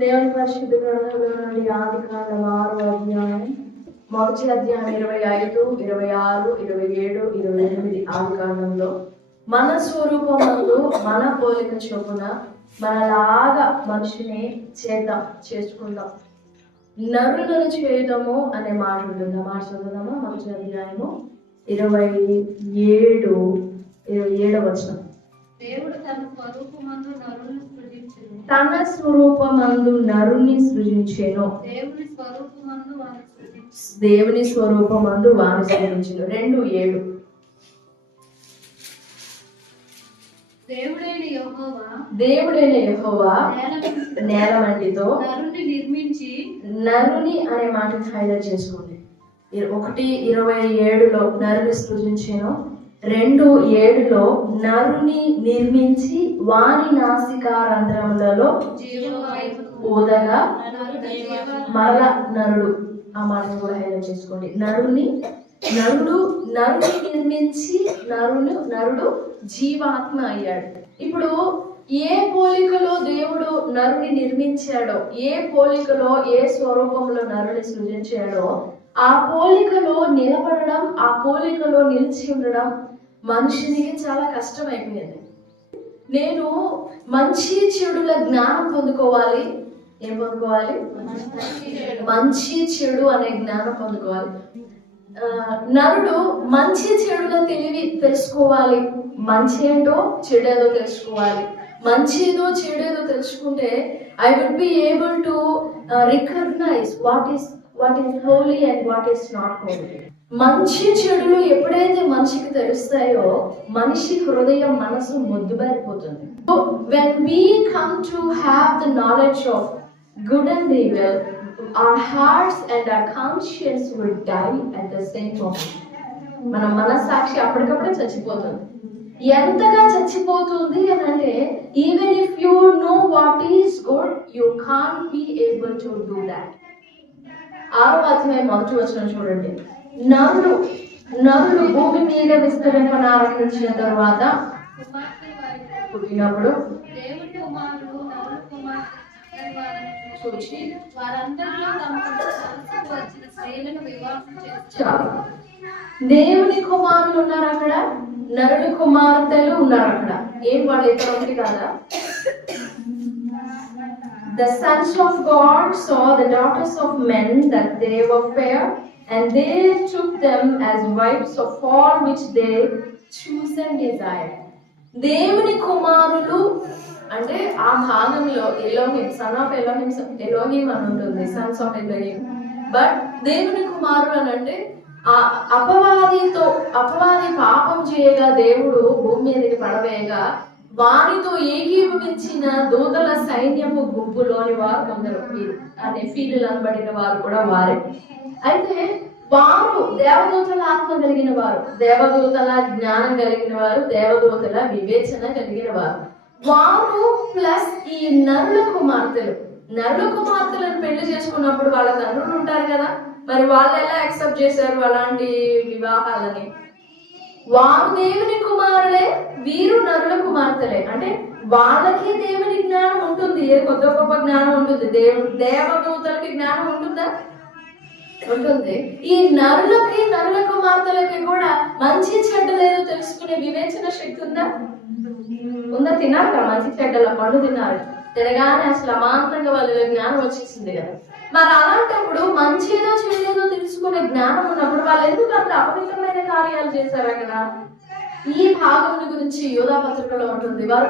దేవుని పరిశుద్ధ గ్రంథంలో నుండి ఆదికాండం 6వ అధ్యాయం మొదటి అధ్యాయం 25, 26, 27, 28 ఆదికాండంలో మన స్వరూపమందు మన పోలిక చొప్పున మనలాగా మనిషిని చేసుకుందాం, నరులను చేయదము అనే మాట ఉంటుంది. ఆ మాట చదువుదామా? మొదటి అధ్యాయము 27వ వచనం. దేవుడు తన స్వరూపమందు నరుని సృజించెను. దేవుని స్వరూపమందు వాని సృజించెను. 2:7. దేవుడైన యెహోవా నేలమంటితో నరుని అనే మాటను హైలైట్ చేసుకోండి. 1:27లో నరుని సృజించెను, 2:7లో నరుని నిర్మించి వాని నాసికారంధ్రములలో ఊదగా మరల నరుడు. ఆ మాటను కూడా హైలైట్ చేసుకోండి. నరుని నిర్మించి నరుడు జీవాత్మ అయ్యాడు. ఇప్పుడు ఏ పోలికలో దేవుడు నరుని నిర్మించాడో, ఏ పోలికలో ఏ స్వరూపంలో నరుని సృజించాడో ఆ పోలికలో నిలబడడం, ఆ పోలికలో నిలిచి ఉండడం మనుషునికి చాలా కష్టమైపోయింది. నేను మంచి చెడుల జ్ఞానం పొందుకోవాలి. ఏం పొందుకోవాలి? మంచి చెడు అనే జ్ఞానం పొందుకోవాలి. నరుడు మంచి చెడుల తెలివి తెలుసుకోవాలి. మంచి ఏంటో చెడేదో తెలుసుకోవాలి. మంచిదో చెడేదో తెలుసుకుంటే I would be able to recognise what is holy and what is not holy. మంచి చెడులు ఎప్పుడైతే మనిషికి తెలుస్తాయో మనిషి హృదయం, మనసు మొద్దుబారిపోతుంది. When we come to have the knowledge of good and evil, our hearts and our conscience will die at the same moment. మన మనస్సాక్షి అప్పటికప్పుడే చచ్చిపోతుంది. ఎంతగా చచ్చిపోతుంది అని అంటే, even if you know what is good, you can't be able to do that. 6వ అధ్యాయం మొదటి వచనం చూడండి. నరుడు భూమి మీద విస్తరింపన ఆరంభించిన తర్వాత పుట్టినప్పుడు చూచి దేవుని కుమారులు ఉన్నారు అక్కడ, నరుని కుమార్తెలు ఉన్నారు అక్కడ. ఏం వాళ్ళు ఎక్కడ కదా? The sons of God saw the daughters of men that they were fair, and they took them as wives of all which they chose and desired. దేవుని కుమారులు అంటే ఆ భాగంలో ఎలోహిం, సన్ ఆఫ్ ఎలోహిం అని ఉంటుంది, సన్స్ ఆఫ్ ఎలోహిం. బట్ దేవుని కుమారులు అని అంటే అపవాది పాపం చేయగా దేవుడు భూమి మీదకి పడవేయగా వారితో ఏకీభవించిన దూతల సైన్యపు గుంపులోని వారు కొందరు అనే ఫీలు అనబడిన వారు కూడా వారే. అయితే వారు దేవదూతల ఆత్మ కలిగిన వారు, దేవదూతల జ్ఞానం కలిగిన వారు, దేవదూతల వివేచన కలిగిన వారు. వారు ప్లస్ ఈ నరుల కుమార్తెలను పెళ్లి చేసుకున్నప్పుడు వాళ్ళ తండ్రులు ఉంటారు కదా, మరి వాళ్ళు ఎలా యాక్సెప్ట్ చేశారు అలాంటి వివాహాలని? వారు దేవుని కుమారులే, వీరు నరుల కుమార్తెలే. అంటే వాళ్ళకి దేవుని జ్ఞానం ఉంటుంది, ఏ కొత్త గొప్ప జ్ఞానం ఉంటుంది. దేవదూతలకి జ్ఞానం ఉంటుందా? ఉంటుంది. ఈ నరుల కుమార్తెలకి కూడా మంచి చెడ్డలేదో తెలుసుకునే వివేచన శక్తి ఉందా? తిన్నారు కదా, మంచి చెడ్డల పండు తిన్నారు, తినగానే అసలు అమాంతంగా వాళ్ళ జ్ఞానం వచ్చేసింది కదా. మరి అలాంటప్పుడు మంచిదో చెడుదో తెలుసుకునే జ్ఞానం ఉన్నప్పుడు వాళ్ళు ఎందుకు అంత అపవిత్రమైన కార్యాలు చేశారు కదా? ఈ భాగం గురించి యోధా పత్రికలో ఉంటుంది. వారు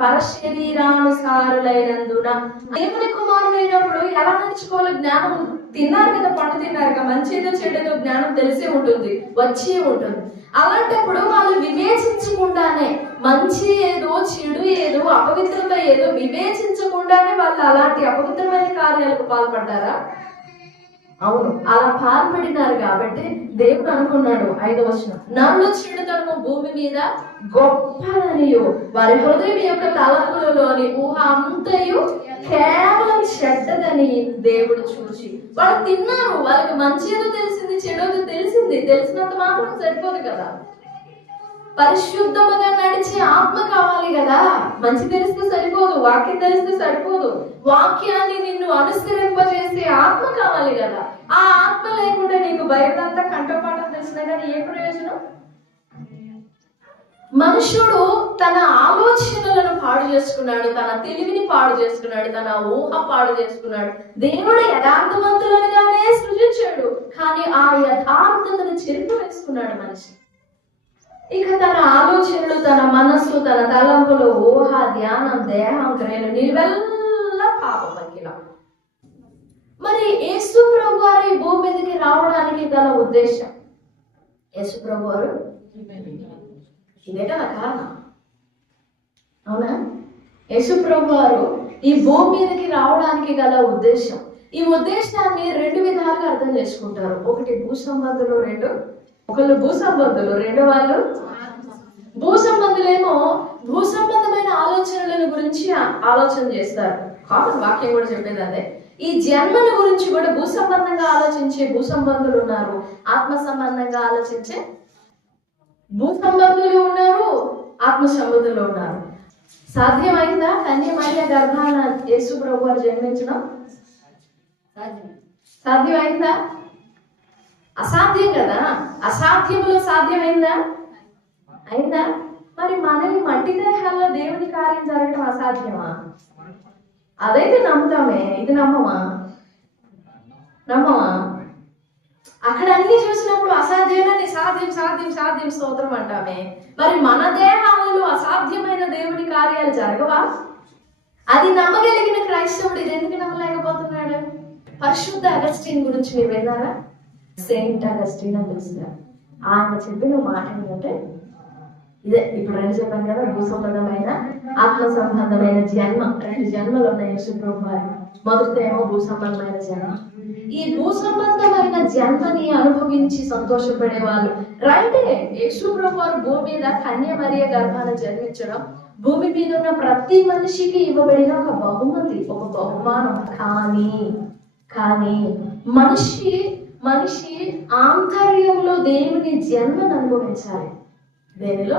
పరశరీరానుసారులైనందున దేవుని కుమారులైనప్పుడు ఎలా నడుచుకోవాలో జ్ఞానం తిన్నారు కదా, పండు తిన్నారు కదా, మంచిదో చెడుదో జ్ఞానం తెలిసే ఉంటుంది, వచ్చే ఉంటుంది. అలాంటప్పుడు వాళ్ళు వివేచించకుండానే మంచి ఏదో చెడు ఏదో అపవిత్రత ఏదో వివేచించకుండానే వాళ్ళు అలాంటి అపవిత్రమైన కార్యాలకు పాల్పడ్డారా? అవును, అలా పాల్పడినారు. కాబట్టి దేవుడు అనుకున్నాడు, 5వ వచనం, నరుల చెడుతనము భూమి మీద గొప్పదనియు వారి హృదయం యొక్క తలంపులలోని ఊహ అంతయు కేవలం చెడ్డదని దేవుడు చూసి. వాళ్ళు తిన్నారు, వాళ్ళకి మంచి ఏదో తెలిసింది, చెడు తెలిసింది, తెలిసినంత మాత్రం సరిపోదు కదా. పరిశుద్ధముగా నడిచే ఆత్మ కావాలి కదా. మంచి తెలిస్తే సరిపోదు, వాక్యం తెలిస్తే సరిపోదు, వాక్యాన్ని నిన్ను అనుసరింపజేసే ఆత్మ కావాలి కదా. ఆ ఆత్మ లేకుండా నీకు బైబిల్ అంతా కంఠపాఠం తెలిసినా కానీ ఏ ప్రయోజనం? మనుషుడు తన ఆలోచనలను పాడు చేసుకున్నాడు, తన తెలివిని పాడు చేసుకున్నాడు, తన ఊహ పాడు చేసుకున్నాడు. దేవుడు యథార్థవంతులుగానే సృజించాడు, కానీ ఆ యథార్థతను చెరిపి వేసుకున్నాడు మనిషి. ఇక తన ఆలోచనలు, తన మనస్సు, తన తలంపులు, ఊహ, ధ్యానం, దేహం, క్రియలు నీవెల్లా పాపమకిల. మరి యేసు ప్రభు వారు ఈ భూమి మీదకి రావడానికి గల ఉద్దేశం, యేసు ప్రభు వారు ఇదే కదా కారణం, అవునా? యేసు ప్రభు వారు ఈ భూమి మీదకి రావడానికి గల ఉద్దేశం, ఈ ఉద్దేశాన్ని రెండు విధాలుగా అర్థం చేసుకుంటారు. ఒకటి భూ సంబంధులు, ఒకళ్ళు భూ సంబంధులు, వాళ్ళు భూ సంబంధులేమో భూ సంబంధమైన ఆలోచనల గురించి ఆలోచన చేస్తారు. కామన్ వాక్యం కూడా చెప్పేది అదే. ఈ జన్మల గురించి కూడా భూ సంబంధంగా ఆలోచించే భూ సంబంధులు ఉన్నారు, ఆత్మ సంబంధంగా ఆలోచించే భూ సంబంధులు ఉన్నారు, ఆత్మ సంబంధులు ఉన్నారు. సాధ్యమైందా కన్యమర్య గర్భాన యేసు ప్రభు వారు జన్మించడం? సాధ్యమైందా? అసాధ్యం కదా. అసాధ్యంలో సాధ్యమైందా? అయిందా? మరి మనని మట్టి దేహాల్లో దేవుని కార్యం జరగడం అసాధ్యమా? అదైతే నమ్ముతామే, ఇది నమ్మమా? అక్కడ అన్ని చూసినప్పుడు అసాధ్యమని సాధ్యం సాధ్యం సాధ్యం స్తోత్రం అంటామే. మరి మన దేహాలలో అసాధ్యమైన దేవుని కార్యాలు జరగవా? అది నమ్మగలిగిన క్రైస్తవుడు ఇది ఎందుకు నమ్మలేకపోతున్నాడు? పరిశుద్ధ అగస్టిన్ గురించి మీరు విన్నారా? సెయింట్ అగస్టిన్ అని తెలుసుగా. ఆయన చెప్పిన మాట ఏంటంటే ఇదే, ఇప్పుడు రెండు చెప్పాను కదా, భూ సంబంధమైన ఆత్మ సంబంధమైన జన్మ. రెండు జన్మలు ఉన్నాయి యేసు ప్రభు వారి. మొదటిదేమో భూ సంబంధమైన జన్మ. ఈ భూ సంబంధమైన జన్మని అనుభవించి సంతోషపడే వాళ్ళు రైటే. యేసు ప్రభు వారు భూమి మీద కన్యమరియ గర్భాన జన్మించడం భూమి మీద ఉన్న ప్రతి మనిషికి ఇవ్వబడిన ఒక బహుమతి, ఒక బహుమానం. కానీ మనిషి ఆంతర్యంలో దేవుని జన్మను అనుభవించాలి. దేనిలో?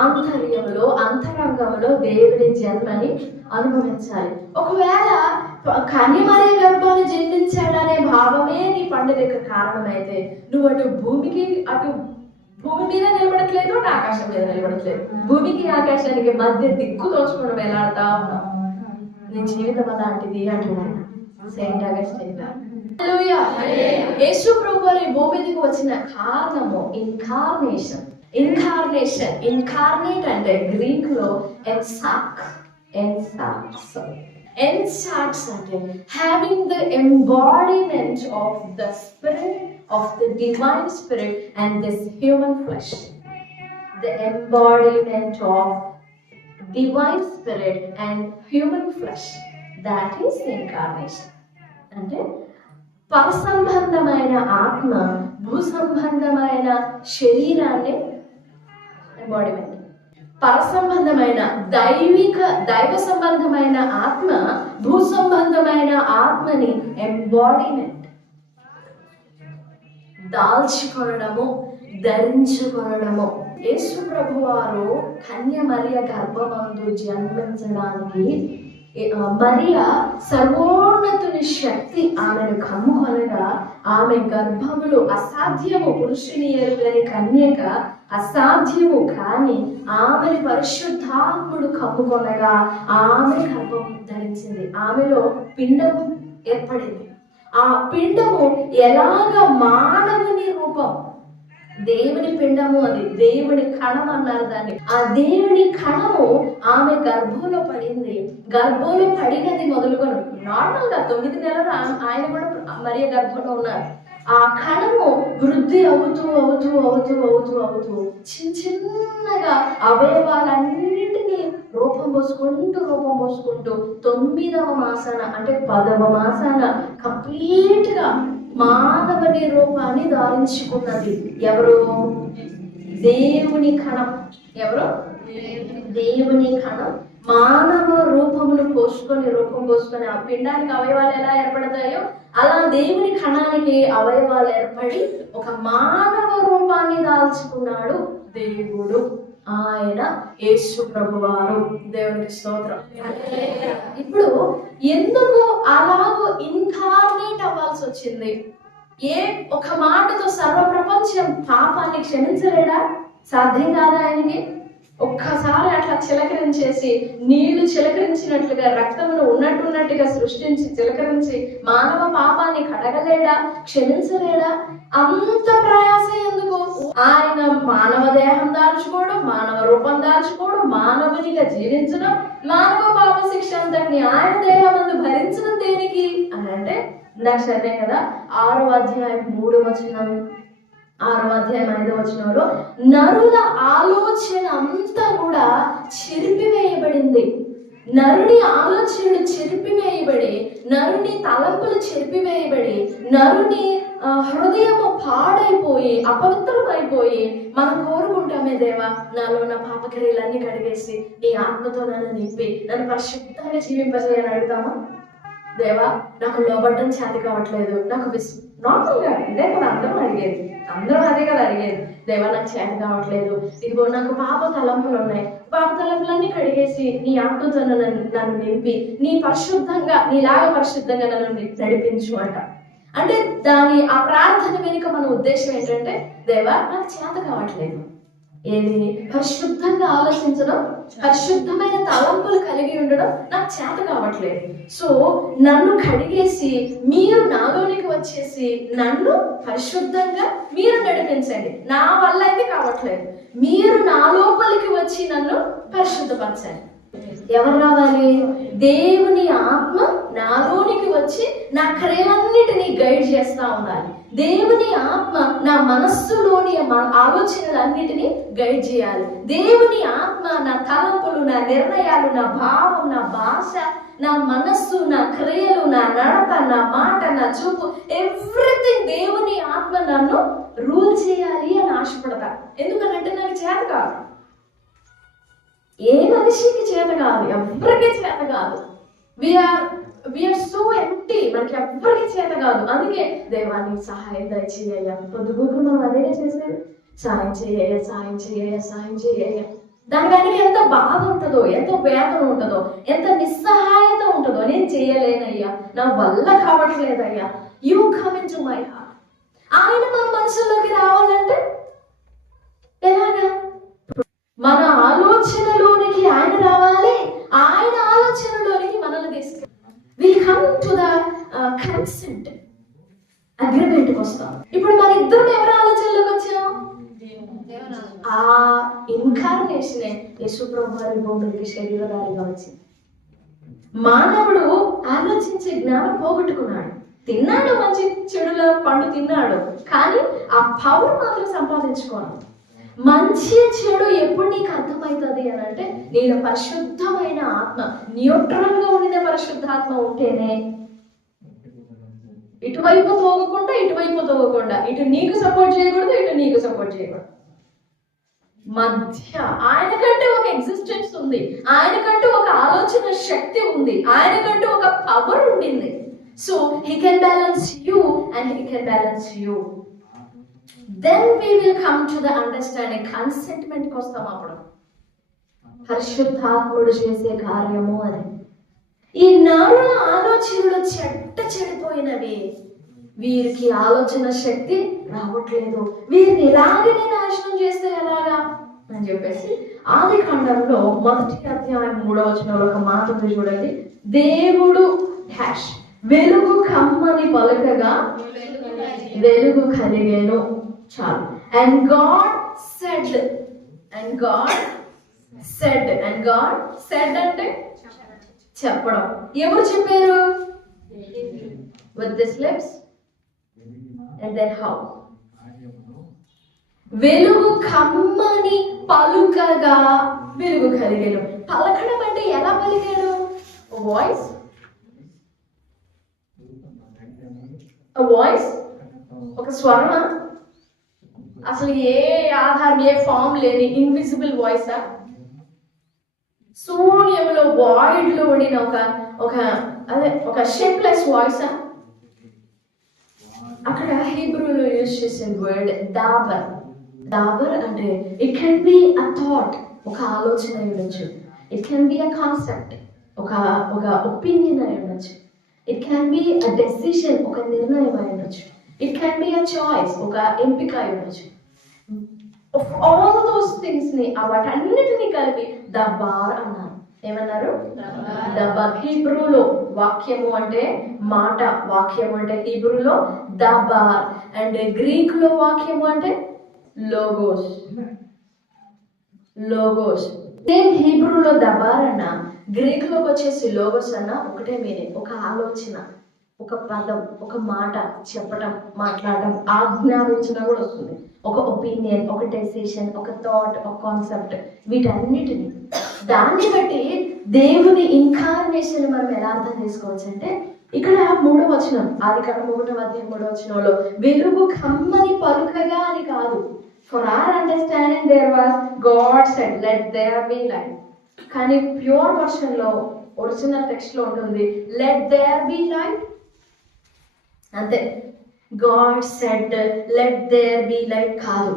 ఆంతర్యంలో, అంతరంగంలో దేవుని జన్మని అనుభవించాలి. ఒకవేళ కన్యమరియ గర్భాన్ని జన్మించాడనే భావమే నీ పండుగకి కారణమైతే నువ్వు అటు భూమి మీద నిలబడట్లేదు, అటు ఆకాశం మీద నిలబడట్లేదు. భూమికి ఆకాశానికి మధ్య దిక్కు తోచుకుని వేలాడుతా ఉన్నావు. నీ జీవితం అలాంటిది అంటున్నాను సెయింట్ అగస్టిన్ గారు. యేసు ప్రభు వారు భూమి మీదకి వచ్చిన కారణము ఇన్కార్నేషన్. ఇన్కార్నేట్ అంటే గ్రీక్ లో ఎన్సాక్స్ అంటే having the embodiment of the spirit of the divine spirit and this human flesh. The embodiment of divine spirit and human flesh, that is incarnation. అంటే పరసంబంధమైన ఆత్మ భూ సంబంధమైన శరీరాన్ని ఎంబాడిమెంట్, పరసంబంధమైన దైవ సంబంధమైన ఆత్మ భూ సంబంధమైన ఆత్మని ఎంబాడిమెంట్, దాల్చుకొనడము, ధరించుకొనడము. యేసు ప్రభు వారు కన్యమరియ గర్భమందు జన్మించడానికి మరియ సర్వోన్నతుని శక్తి ఆమెను కమ్ముకొనగా ఆమె గర్భములు అసాధ్యము, పురుషుని ఎరుగని కన్యక అసాధ్యము, కానీ ఆమెను పరిశుద్ధాత్ముడు కమ్ముకొనగా ఆమె గర్భం ధరించింది. ఆమెలో పిండం ఏర్పడింది. ఆ పిండము ఎలాగ మానవుని రూపం, దేవుని పిండము, అది దేవుని కణం అన్నారు దాన్ని. ఆ దేవుని కణము ఆమె గర్భంలో పడింది. గర్భంలో పడినది మొదలుకొని నార్మల్ గా 9 నెలలు ఆయన కూడా మరియ గర్భంలో ఉన్నారు. ఆ కణము వృద్ధి అవుతూ చిన్నగా అవయవాలన్నింటినీ రూపం పోసుకుంటూ 9వ మాసాన అంటే 10వ మాసాన కంప్లీట్ గా మానవుని రూపాన్ని ధారించుకున్నది. ఎవరు? దేవుని కణం. ఎవరు? దేవుని కణం మానవ రూపం పోసుకొని ఆ పిండానికి అవయవాలు ఎలా ఏర్పడతాయో అలా దేవుని కణానికి అవయవాలు ఏర్పడి ఒక మానవ రూపాన్ని దాల్చుకున్నాడు దేవుడు. ఆయన యేసు ప్రభువారు. దేవునికి స్తోత్రం. ఇప్పుడు ఎందుకు అలాగో ఇన్కార్నేట్ అవ్వాల్సి వచ్చింది? ఒక మాటతో సర్వప్రపంచం పాపాన్ని క్షమించలేడా? సాధ్యం కాదా ఆయనకి? ఒక్కసారి అట్లా చిలకరించేసి నీళ్లు చిలకరించినట్లుగా రక్తమును ఉన్నట్టున్నట్టుగా సృష్టించి చిలకరించి మానవ పాపాన్ని కడగలేడా? క్షమించలేడా? అంత ప్రయాసం ఎందుకు? ఆయన మానవ దేహం దాల్చుకోవడం, మానవ రూపం దాల్చుకోవడం, మానవునిగా జీవించడం, మానవ పాప శిక్ష అంతటిని ఆయన దేహమందు భరించడం దేనికి అని అంటే, ఇందాక చదివే కదా 6వ అధ్యాయం 3వ వచనం, 6వ అధ్యాయం 5వ వచనంలో నరుల ఆలోచన అంతా కూడా చెరిపివేయబడింది. నరుని ఆలోచనలు చెరిపివేయబడి, నరుని తలంపులు చెరిపివేయబడి, నరుని హృదయము పాడైపోయి అపవిత్రమైపోయి మనం కోరుకుంటామే, దేవా నాలో ఉన్న పాపక్రియలన్నీ కడిగేసి నీ ఆత్మతో నన్ను నింపి నన్ను పరిశుద్ధంగా జీవింపజేయని అడుగుతామా? దేవా నాకు లోబడ్డం చేత కావట్లేదు, నాకు నార్మల్గా ఇదే కదా అందరం అదే కదా అడిగేది. దేవా నాకు చేత కావట్లేదు, ఇదిగో నాకు పాప తలంపులు ఉన్నాయి, పాప తలంపులన్నీ కడిగేసి నీ ఆత్మతో నన్ను నింపి నీ పరిశుద్ధంగా నీలాగా పరిశుద్ధంగా నన్ను నడిపించు అంటే ఆ ప్రార్థన వెనుక మన ఉద్దేశం ఏంటంటే, దేవా నాకు చేత కావట్లేదు, ఏది పరిశుద్ధంగా ఆలోచించడం, పరిశుద్ధమైన తలంపులు కలిగి ఉండడం నాకు చేత కావట్లేదు. సో నన్ను కడిగేసి మీరు నాలోనికి వచ్చేసి నన్ను పరిశుద్ధంగా మీరు నడిపించండి. నా వల్ల అయితే కావట్లేదు, మీరు నా లోపలికి వచ్చి నన్ను పరిశుద్ధపరచండి. ఎవరు రావాలి? దేవుని ఆత్మ నాలోనికి వచ్చి నా క్రియలన్నిటినీ గైడ్ చేస్తా ఉండాలి. దేవుని ఆత్మ నా మనస్సులోని ఆలోచనలన్నిటినీ గైడ్ చేయాలి. దేవుని ఆత్మ నా తలంపులు, నా నిర్ణయాలు, నా భావం, నా భాష, నా మనస్సు, నా క్రియలు, నా నడత, నా మాట, నా చూపు, ఎవ్రీథింగ్ దేవుని ఆత్మ నన్ను రూల్ చేయాలి అని ఆశపడతా. ఎందుకనంటే నాకు చేత కాదు, ఏ మనిషికి చేత కాదు, ఎవరికి చేత కాదు. వీఆర్ సో ఎంప్టీ, మనకి ఎవ్వరికి చేత కాదు. అందుకే దేవాన్ని సహాయం దయచేయ, పొద్దుగూకు మనం అదే చేసేది, సాయం చేయ, సాయం చేయ, సాయం చేయ. దాని వెనక ఎంత బాధ ఉంటుందో, ఎంత వేదన ఉంటుందో, ఎంత నిస్సహాయత ఉంటుందో. నేను చేయలేనయ్యా, నా వల్ల కావట్లేదయ్యా, you come into my heart. ఆయన మన మనసులోకి రావాలంటే ఎలాగా? మన ఆలోచనలోనికి ఆయన రావాలి, ఆయన ఆలోచనలోనికి మనల్ని తీసుకెళ్ళాలి. We come to the consent అగ్రిమెంట్కి వస్తాం. ఇప్పుడు మన ఇద్దరం ఎవరి ఆలోచనలోకి వచ్చాం? ఆ ఇన్కార్నేషనే యేసు ప్రభు వారి భూమికి శరీరధారిగా వచ్చింది. మానవుడు ఆలోచించే జ్ఞానం పోగొట్టుకున్నాడు, తిన్నాడు, మంచి చెడుల పండు తిన్నాడు, కానీ ఆ పవర్ మాత్రం సంపాదించుకోవాలి. మంచి చెడు ఎప్పుడు నీకు అర్థమవుతుంది అని అంటే, నీలో పరిశుద్ధమైన ఆత్మ, న్యూట్రల్ గా ఉండే పరిశుద్ధాత్మ ఉంటేనే. ఇటువైపు తోగకుండా ఇటువైపు తోగకుండా, ఇటు నీకు సపోర్ట్ చేయకూడదు, ఇటు నీకు సపోర్ట్ చేయకూడదు, మధ్య ఆయనకంటే ఒక ఎగ్జిస్టెన్స్ ఉంది, ఆయనకంటూ ఒక ఆలోచన శక్తి ఉంది, ఆయనకంటూ ఒక పవర్ ఉండింది. So he can balance you and he can balance you. Then we will come to the understanding, consentment కి వస్తాం. అప్పుడు పరిశుద్ధాత్ముడు చేసే కార్యము అని. ఈ నరుల ఆలోచనలు చెడిపోయినవి, వీరికి ఆలోచన శక్తి రావట్లేదు, వీరిని ఇలాగనే నాశనం చేస్తే ఎలాగా అని చెప్పేసి ఆదికాండంలో 1వ అధ్యాయం 3వ వచనంలో ఒక మాట ఉంది చూడండి. దేవుడు డాష్ వెలుగు కమ్మని పలకగా వెలుగు కలిగేను. చాలు. And God said అంటే చెప్పడం. ఎవరు చెప్పారు? With this lips and then how? వెలుగు కమ్మని పలుకగా వెలుగు కలిగేను. పలకడం అంటే ఎలా పలికాడు? వాయిస్, ఒక స్వరమా? అసలు ఏ ఆధారం, ఏ ఫామ్ లేని ఇన్విజిబుల్ వాయిసా? శూన్యంలో వాయిడ్ లో ఉండిన ఒక షేప్లెస్ వాయిస్. అక్కడ హీబ్రూలో యూజ్ చేసే వర్డ్ దాబర్. దాబర్ అంటే it can be a thought, ఒక ఆలోచన అయి ఉండొచ్చు. It can be a concept, ఒక ఒపీనియన్ అయి ఉండొచ్చు. It can be a decision, ఒక నిర్ణయం అయి ఉండొచ్చు. It can be a choice, ఒక ఎంపిక అయి ఉండొచ్చు. ఆల్ దోస్ థింగ్స్ ని, వాటన్నిటిని కలిపి దబార్ అన్నారు. ఏమన్నారు? దబార్. హీబ్రూలో వాక్యము అంటే మాట, వాక్యము అంటే హీబ్రూలో దబార్. అండ్ గ్రీక్ లో వాక్యము అంటే లోగోస్. లోగోస్ సేమ్ హీబ్రూలో దబార్ అన్న, గ్రీక్ లోకి వచ్చేసి లోగోస్ అన్న ఒకటే మీనింగ్. ఒక ఆలోచన, ఒక పదం, ఒక మాట చెప్పడం, మాట్లాడడం, ఆజ్ఞాపించడం కూడా వస్తుంది. ఒక ఒపీనియన్, ఒక డెసిషన్, ఒక థాట్, ఒక కాన్సెప్ట్, వీటన్నిటిని దాన్ని బట్టి దేవుని ఇన్కార్నేషన్ మనం ఎలా అర్థం చేసుకోవచ్చు అంటే, ఇక్కడ 3వ వచనం, ఆదికాండం 1వ అధ్యాయం 3వ వచనంలో వెలుగు కమ్మని పలుకగా అని కాదు. For our understanding there was God said let there be light. కానీ ప్యూర్ వర్షన్ లో, ఒరిజినల్ టెక్స్ట్ లో ఉంటుంది లెట్ దేర్ బి లైట్ అంతే. God said let there be light కాదు,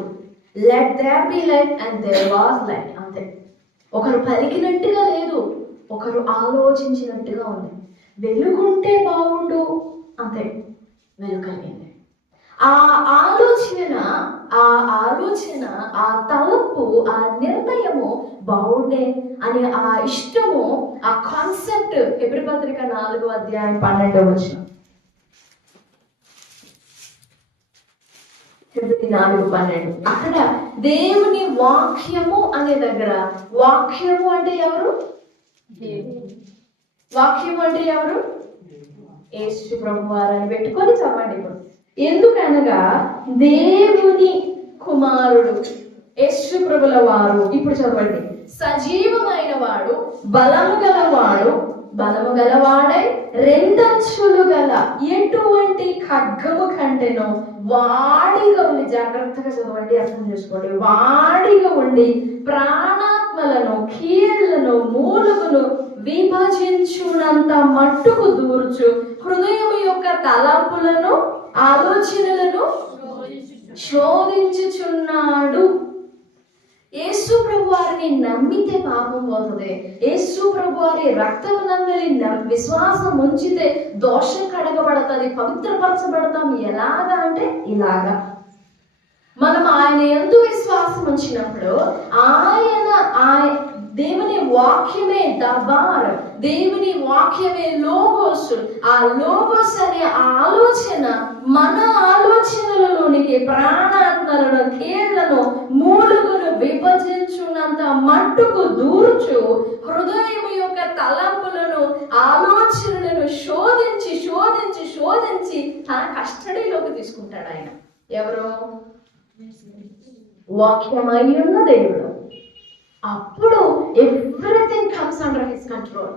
let there be light and there was light అంతే. ఒకరు పలికినట్టుగా లేదు, ఒకరు ఆలోచించినట్టుగా ఉంది. వెలుగుంటే బాగుండు అంతే, వెలుగు కలిగింది. ఆ ఆలోచన, ఆ తలపు, ఆ నిర్ణయము బాగుండే అనే ఆ ఇష్టము, ఆ కాన్సెప్ట్ హెబ్రీ పత్రిక 4వ అధ్యాయం 12వ వచనం. హెబ్రీ 4:12. అక్కడ దేవుని వాక్యము అనే దగ్గర, వాక్యము అంటే ఎవరు? వాక్యము అంటే ఎవరు? యేసు ప్రభువారని పెట్టుకొని చదవండి ఇప్పుడు. ఎందుకనగా దేవుని కుమారుడు యేసు ప్రభుల వారు, ఇప్పుడు చదవండి, సజీవమైన వాడు, బలము గలవాడై రెండంచులు గల ఎటువంటి ఖడ్గము కంటేనో వాడిగా ఉండి, జాగ్రత్తగా చదవండి, అర్థం చేసుకోండి, వాడిగా ఉండి ప్రాణాత్మలను, కీళ్లను, మూలుగును విభజించునంత మట్టుకు దూర్చు, హృదయం యొక్క తలంపులను, ఆలోచనలను శోధించుచున్నాడు. యేసు ప్రభు వారిని నమ్మితే పాపం పోతుంది. యేసు ప్రభు వారి రక్తమునందలి విశ్వాసం ఉంచితే దోషం కడగబడుతుంది, పవిత్రపరచబడతాం. ఎలాగా అంటే ఇలాగా, మనం ఆయన యందు విశ్వాసం ఉంచినప్పుడు ఆయన దేవుని వాక్యమే దబార్, దేవుని వాక్యమే లోగోస్. ఆ లోగోస్ అనే ఆలోచన మన ఆలోచనలలోనికి ప్రాణాత్మలను, కీళ్లను, మూలుగును విభజించున్నంత మట్టుకు దూర్చు, హృదయం యొక్క తలంపులను, ఆలోచనలను శోధించి శోధించి శోధించి తన కస్టడీలోకి తీసుకుంటాడు ఆయన. ఎవరు? వాక్యమై ఉన్న దేవుడు. అప్పుడు everything comes under his control.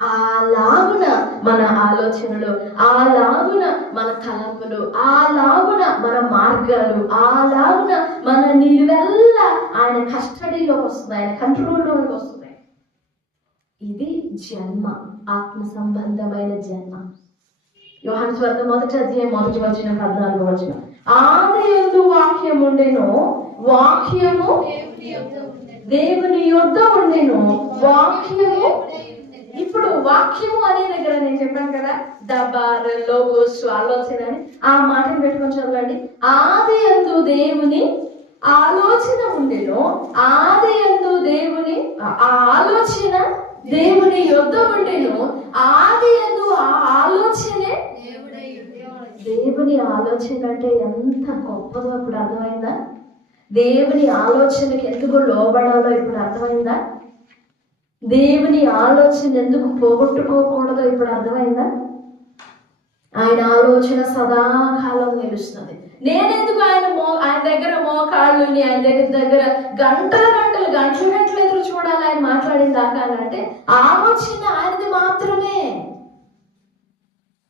అలాగున మన ఆలోచనలు, అలాగున మన తలంపులు, అలాగున మన మార్గాలు, అలాగున మన నిలువెల్ల ఆయన కస్టడీలోకి వస్తుంది, ఆయన కంట్రోల్లోకి వస్తుంది. ఇది జన్మ, ఆత్మ సంబంధమైన జన్మ. యోహాను సువార్త 1వ అధ్యాయం 1వ వచనం 14వ వచనం. ఆదియందు వాక్యం ఉండెను, వాక్యము దేవుని యొద్ద ఉండెను, వాక్యము. ఇప్పుడు వాక్యము అనే దగ్గర నేను చెప్పాను కదా, దబార్, లోగోస్, ఆలోచన అని. ఆ మాటను పెట్టుకొని చదవండి. ఆదియందు దేవుని ఆలోచన ఉండెను, ఆదియందు దేవుని ఆ ఆలోచన దేవుని యొద్ద ఉండెను, ఆదియందు ఆ ఆలోచనే దేవుని ఆలోచన అంటే ఎంత గొప్పదో ఇప్పుడు అర్థమైందా? దేవుని ఆలోచనకి ఎందుకు లోబడాలో ఇప్పుడు అర్థమైందా? దేవుని ఆలోచన ఎందుకు పోగొట్టుకోకూడదో ఇప్పుడు అర్థమైందా? ఆయన ఆలోచన సదాకాలం నిలుస్తుంది. నేనెందుకు ఆయన దగ్గర మోకాళ్ళుని, ఆయన దగ్గర గంటలు ఎదురు చూడాలి ఆయన మాట్లాడిన దాకా అంటే ఆలోచన ఆయనది మాత్రమే.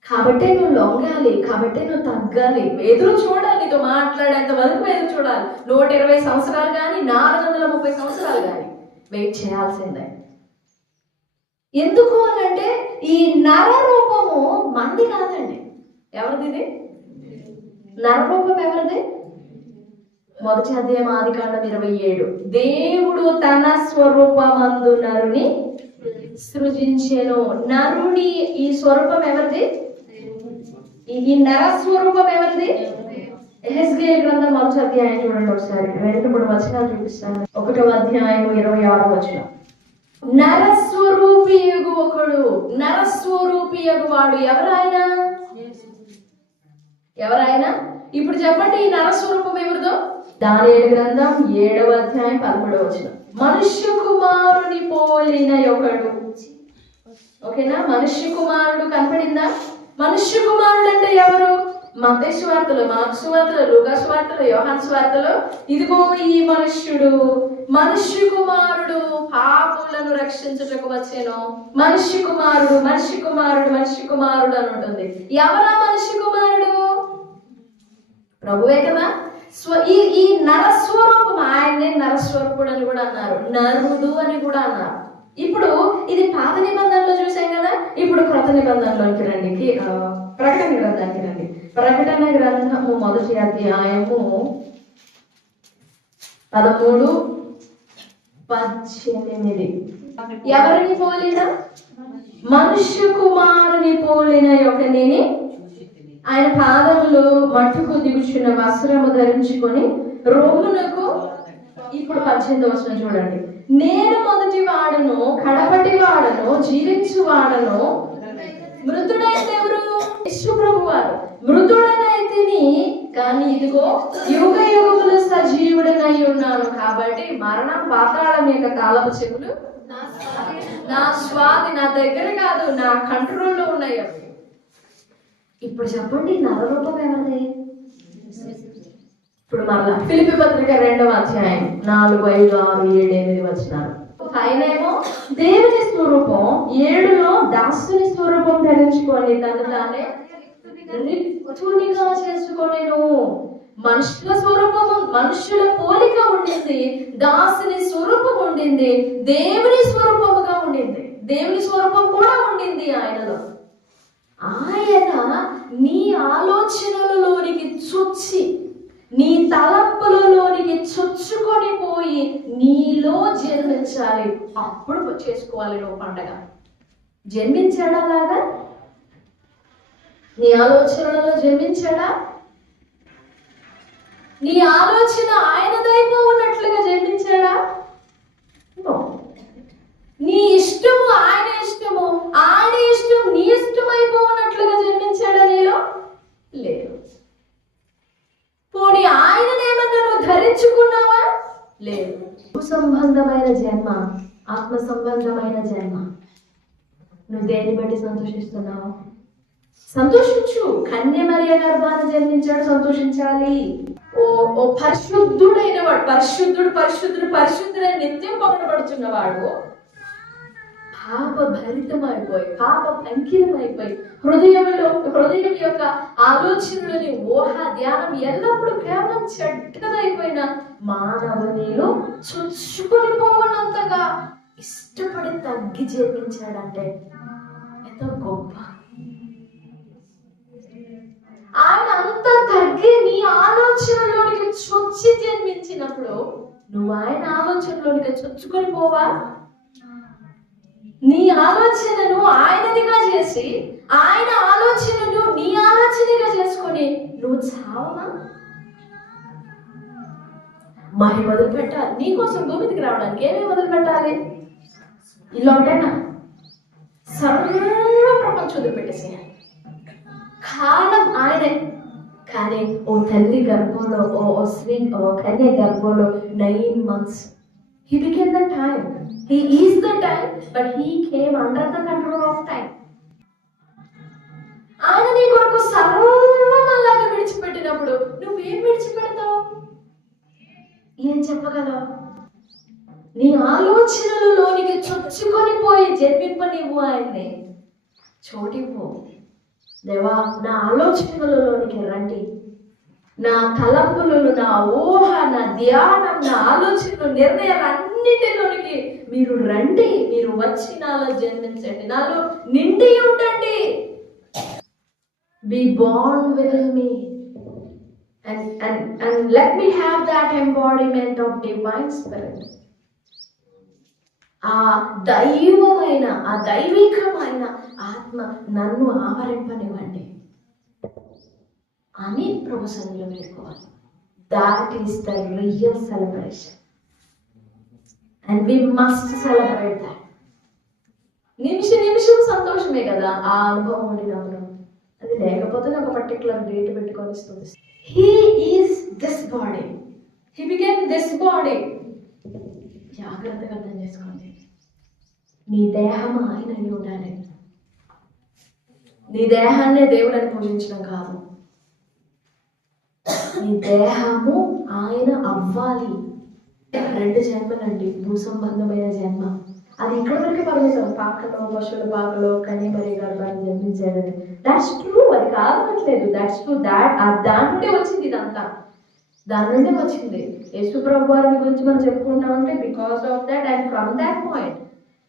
కాబట్టి నువ్వు లొంగాలి, కాబట్టి నువ్వు తగ్గాలి, ఎదురు చూడాలి, నీతో మాట్లాడేంత వరకు ఎదురు చూడాలి. 120 సంవత్సరాలు కానీ 430 సంవత్సరాలు కానీ వెయిట్ చేయాల్సిందే. ఎందుకు అనంటే ఈ నర రూపము మంది కాదండి. ఎవరిది ఇది? నర రూపం ఎవరిది? మొదటి అధ్యాయం ఆదికాండం 27. దేవుడు తన స్వరూపమందు నరుని సృజించెను. నరుని ఈ స్వరూపం ఎవరిది? ఈ నర స్వరూపం ఎవరిది? యెహెజ్కేలు గ్రంథం మొదటి అధ్యాయం చూడండి ఒకసారి. 2-3 వచనాలు చూపిస్తాను. 1వ అధ్యాయం 26వ వచనం. నరస్వరూపియగు ఒకడు, నరస్వరూపియగు వాడు ఎవరైనా ఇప్పుడు చెప్పండి, ఈ నరస్వరూపం ఎవరిదో? దానియేలు గ్రంథం 7వ అధ్యాయం 11వ వచనం. మనుష్య కుమారుని పోలిన ఒకడు. ఓకేనా? మనుష్య కుమారుడు కనపడిందా? మనుష్య కుమారుడు అంటే ఎవరు? మత్తయి సువార్తలో, మార్కు సువార్తలో, లూకా సువార్తలో, యోహాను సువార్తలో ఇదిగో ఈ మనుష్య కుమారుడు పాపులను రక్షించుటకు వచ్చెను. మనుష్య కుమారుడు మనుష్య కుమారుడు మనుష్య కుమారుడు అని ఉంటుంది. ఎవరా మనుష్య కుమారుడు? ప్రభువే కదా. ఈ నరస్వరూపం, ఆయన్నే నరస్వరూపుడు అని కూడా అన్నారు, నరుడు అని కూడా అన్నారు. ఇప్పుడు ఇది పాత నిబంధనలో చూసాం కదా. ఇప్పుడు క్రొత్త నిబంధనలోకి రండి, ప్రకటన గ్రంథానికి రండి. ప్రకటన గ్రంథము మొదటి అధ్యాయము 13-18. ఎవరిని పోలిన? మనుష్య కుమారుని పోలిన ఒకని, ఆయన పాదములు మట్టుకు దిగుచున్న వస్త్రము ధరించుకొని రొమ్మునకు. ఇప్పుడు 18వ వచనం చూడండి. నేను మొదటి వాడను, కడపటి వాడను, జీవించు వాడను. మృతుడైతే ఎవరు? యేసు ప్రభువారు. మృతుడనైతిని కానీ ఇదిగో యుగ యుగములు సజీవుడనై ఉన్నాను. కాబట్టి మరణం, పాతాళం యొక్క తాళపు చెవులు నా స్వాది, నా దగ్గర కాదు, నా కంట్రోల్లో ఉన్నాయి అవి. ఇప్పుడు చెప్పండి, నరరూపం ఎవరిది? ఇప్పుడు మరలా ఫిలిప్పీ పత్రిక 2వ అధ్యాయం 4, 5, 6, 7, 8 వచనాలు. పైనేమో దేవుని స్వరూపం, 7లో దాసుని స్వరూపం ధరించుకొని తను తానే రిక్తునిగా చేసుకొనెను. మనుషుల స్వరూపము, మనుషుల పోలిక ఉండింది, దాసుని స్వరూపం ఉండింది, దేవుని స్వరూపముగా ఉండింది. దేవుని స్వరూపం కూడా ఉండింది ఆయనలో. ఆయన నీ ఆలోచనలలోనికి చొచ్చి, నీ తలంపులలోనికి చొచ్చుకొని పోయి నీలో జన్మించాలి. అప్పుడు చేసుకోవాలి నువ్వు పండగ. జన్మించాడా? లాగా నీ ఆలోచనలలో జన్మించాడా? నీ ఆలోచన ఆయనదైపో ఉన్నట్లుగా జన్మించాడా? నీ ఇష్టము ఆయన ఇష్టము, ఆయన ఇష్టం నీ ఇష్టం అయిపోనట్లుగా జన్మించాడా నీలో? లేదు. పోనీ ఆయననేమన్నా నువ్వు ధరించుకున్నావా? లేదు. సంబంధమైన జన్మ, ఆత్మ సంబంధమైన జన్మ. నువ్వు దేన్ని బట్టి సంతోషిస్తున్నావు? సంతోషించు. కన్య మరియ గర్భాన జన్మించాడు, సంతోషించాలి. ఓ పరిశుద్ధుడైన వాడు, పరిశుద్ధుడని నిత్యం పొగడబడుచున్నవాడు పాప భరితమైపోయి, పాప అంకితమైపోయి, హృదయం యొక్క ఆలోచనలని, ఊహ, ధ్యానం ఎల్లప్పుడూ కేవలం చెడ్డదైపోయిన మానవునిలో చొచ్చుకొని పోవనంతగా ఇష్టపడి తగ్గి జన్మించాడంటే ఎంతో గొప్ప. ఆయన అంత తగ్గి నీ ఆలోచనలోనికి చొచ్చి జన్మించినప్పుడు నువ్వు ఆయన ఆలోచనలోనికి చొచ్చుకొని పోవా? నీ ఆలోచనను ఆయనదిగా చేసి, ఆయన ఆలోచనను నీ ఆలోచనగా చేసుకొని నువ్వు చావమా? మరి మొదలు పెట్టాలి. నీకోసం భూమికి రావడానికి ఏమేమి మొదలు పెట్టాలి? ఇల్లు అంటేనా సర్వ ప్రపంచం వదిలిపెట్టేసేయాలి. కాలం ఆయనే. కానీ ఓ తల్లి గర్భంలో, ఓ కన్య గర్భంలో 9 months. He became the time. He is the time, but he came under the control of time. ఆయన నీ కొరకు సర్వం అలాగా విడిచిపెట్టినప్పుడు నువ్వేం విడిచిపెడతావు? ఏం చెప్పగలవు? నీ ఆలోచనలలోనికి చొచ్చుకొని పోయి జన్మింప నీవు ఆయన్ని చోటిపో. దేవా, నా ఆలోచనలలోనికి రండి. నా తలంపులను, నా ఊహ, నా ధ్యానం, నా ఆలోచనలు, నిర్ణయాలు వీటన్నిటిలోనికి మీరు రండి, మీరు వచ్చి నాలో జన్మించండి, నాలో నిండి ఉండండి. Be born within me and let me have that embodiment of divine spirit. ఆ దైవమైన, ఆ దైవికమైన ఆత్మ నన్ను ఆవరింపనివ్వండి అని ప్రభు సన్నిధిలో వేడుకోవాలి. That is the real celebration and we must celebrate that. నిమిషం సంతోషమే కదా ఆ అనుభవం ఉండినప్పుడు. అది లేకపోతే ఒక పర్టికులర్ డేట్ పెట్టుకొని ఇస్తుంది. He is this body. He became this body. జాగ్రత్తగా అర్థం చేసుకోండి. నీ దేహం ఆయన అయి ఉండాలి. నీ దేహాన్నే దేవుడని పూజించడం కాదు, నీ దేహము ఆయన అవ్వాలి. 2 జన్మలండి, భూ సంబంధమైన జన్మ. అది ఇక్కడ వరకే పరిమితం. పాకలో, పశువుల పాకలో కని మరి గర్భాన్ని జన్మించాడని. దాట్స్ ట్రూ, అది కాదనట్లేదు. That's true. దాని నుండే వచ్చింది ఇదంతా, దాని నుండే వచ్చింది. యేసు ప్రభు వారి గురించి మనం చెప్పుకుంటామంటే because of that and from that point.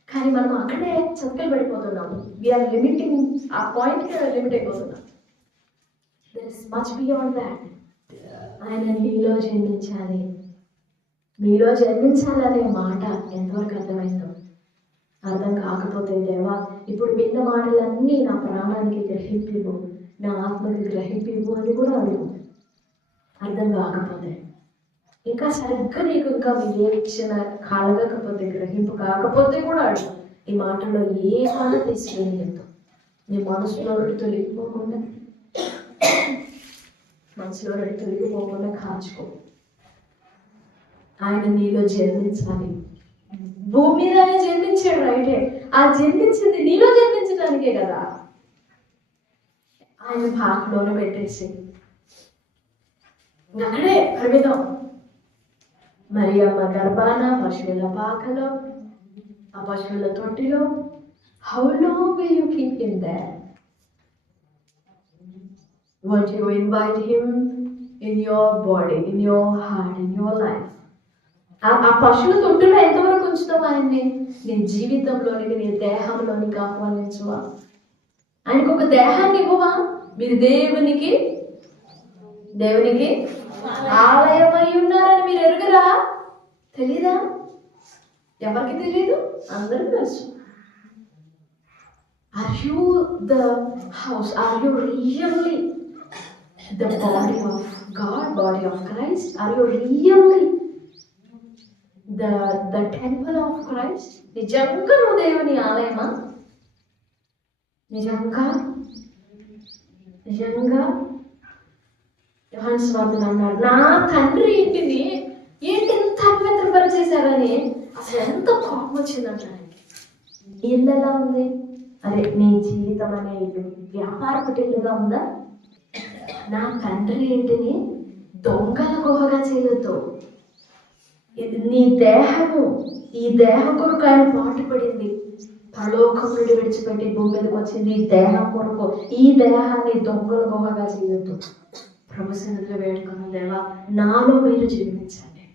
కానీ మనం అక్కడే చతికిలు పడిపోతున్నాం. వీఆర్ లిమిటింగ్, ఆ పాయింట్కి లిమిట్ అయిపోతున్నాం. There is much beyond that. ఆయన మీలో జన్మించాలి, మీలో జన్మించాలనే మాట ఎంతవరకు అర్థమైందో. అర్థం కాకపోతే దేవా ఇప్పుడు విన్న మాటలన్నీ నా ప్రాణానికి గ్రహింపివు, నా ఆత్మకి గ్రహింపివు అని కూడా అడుగు. అర్థం కాకపోతే, ఇంకా సరిగ్గా నీకు ఇంకా వివేచన కలగకపోతే, గ్రహింపు కాకపోతే కూడా అడుగు. ఈ మాటల్లో ఏ మాట తీసుకుని చెప్తావు. నీ మనసులో తొలగిపోకుండా కాచుకో. ఆయన నీలో జన్మించాలి. భూమి మీదనే జన్మించాడు, రైటే. ఆ జన్మించింది నీలో జన్మించడానికే కదా. ఆయన పాకలోనే పెట్టేసి అక్కడే పరిమితం. మరి అమ్మ గర్భాన, పశువుల పాకలో, ఆ పశువుల తొట్టిలో. How long will you keep him there? Won't you invite him in your body, in your heart, in your life? ఆ పశువుల తొట్టులో ఎంతవరకు ఉంచుతావు ఆయన్ని? నీ జీవితంలోనికి, నీ దేహంలోనికి ఆహ్వానించువా? ఆయనకు ఒక దేహాన్ని ఇవ్వవా? మీరు దేవునికి ఆలయమై ఉన్నారని మీరు ఎరుగరా? తెలీదా? ఎవరికి తెలీదు? అందరూ తెలుసు. Are you the house? Are you really the body of God, body of Christ? Are you really the temple of Christ? నిజంగా నువ్వు దేవుని ఆలయమా? నిజంగా యోహాను సువార్తలో అన్నాడు, నా తండ్రి ఇంటిని ఏంటి ఎంత అపవిత్రపరిచేశారని అసలు ఎంత కోపం వచ్చిందంట ఆయనకి. ఇల్లు ఎలా ఉంది? అదే నీ జీవితం అనే ఇల్లు వ్యాపారపు ఇల్లుగా ఉందా? నా తండ్రి ఇంటిని దొంగల గుహగా చేయొద్దు. నీ దేహము, ఈ దేహం కొరకు ఆయన పాటుపడింది. పరలోకం నుండి విడిచిపెట్టి భూమి మీదకి వచ్చింది ఈ దేహం కొరకు. ఈ దేహాన్ని దొంగల గుహగా చేయొద్దు. ప్రభు సన్నిధిలో వేడుకున్న దేవా, నాలో మీరు జన్మించండి,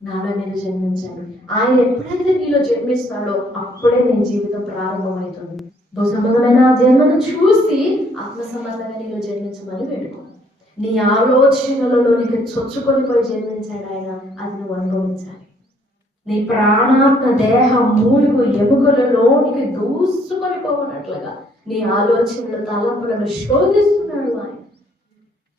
నాలో మీరు జన్మించండి. ఆయన ఎప్పుడైతే నీలో జన్మిస్తాడో అప్పుడే నీ జీవితం ప్రారంభమవుతుంది. భూ సంబంధమైన జన్మను చూసి ఆత్మ సంబంధంగా నీలో జన్మించమని వేడుకో. నీ ఆలోచనలలో నీకు చొచ్చుకొని పోయి జన్మించాడు ఆయన, అది నువ్వు అనుభవించాలి. నీ ప్రాణాత్మ దేహ మూలుగు ఎముకలలోనికి దూసుకొని పోవనట్లుగా నీ ఆలోచనల తలంపులను శోధిస్తున్నాడు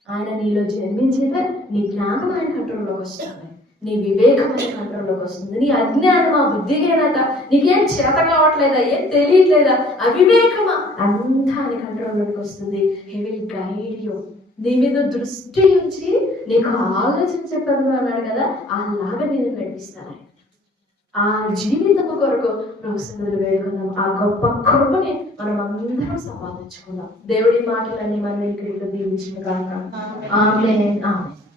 ఆయన నీలో జన్మించేదే. నీ జ్ఞానం ఆయన కంట్రోల్లోకి వస్తుంది, నీ వివేకం ఆయన కంట్రోల్లోకి వస్తుంది. నీ అజ్ఞానమా, బుద్ధిగేనట, నీకేం చేత కావట్లేదా, ఏం తెలియట్లేదా, అవివేకమా, అంతా ఆయన కంట్రోల్లోకి వస్తుంది. He will guide you. నీ మీద దృష్టి ఉంచి నీకు ఆలోచన చెప్పదు అన్నాడు కదా, అలాగా నేను నడిపిస్తాను. ఆ జీవితం కొరకు ప్రవసనలు వేడుకుందాం. ఆ గొప్ప కృపని మనం అందరం సంపాదించుకుందాం. దేవుడి మాటలన్నీ మనం ఇక్కడ దీవించిన కాక ఆమేన్.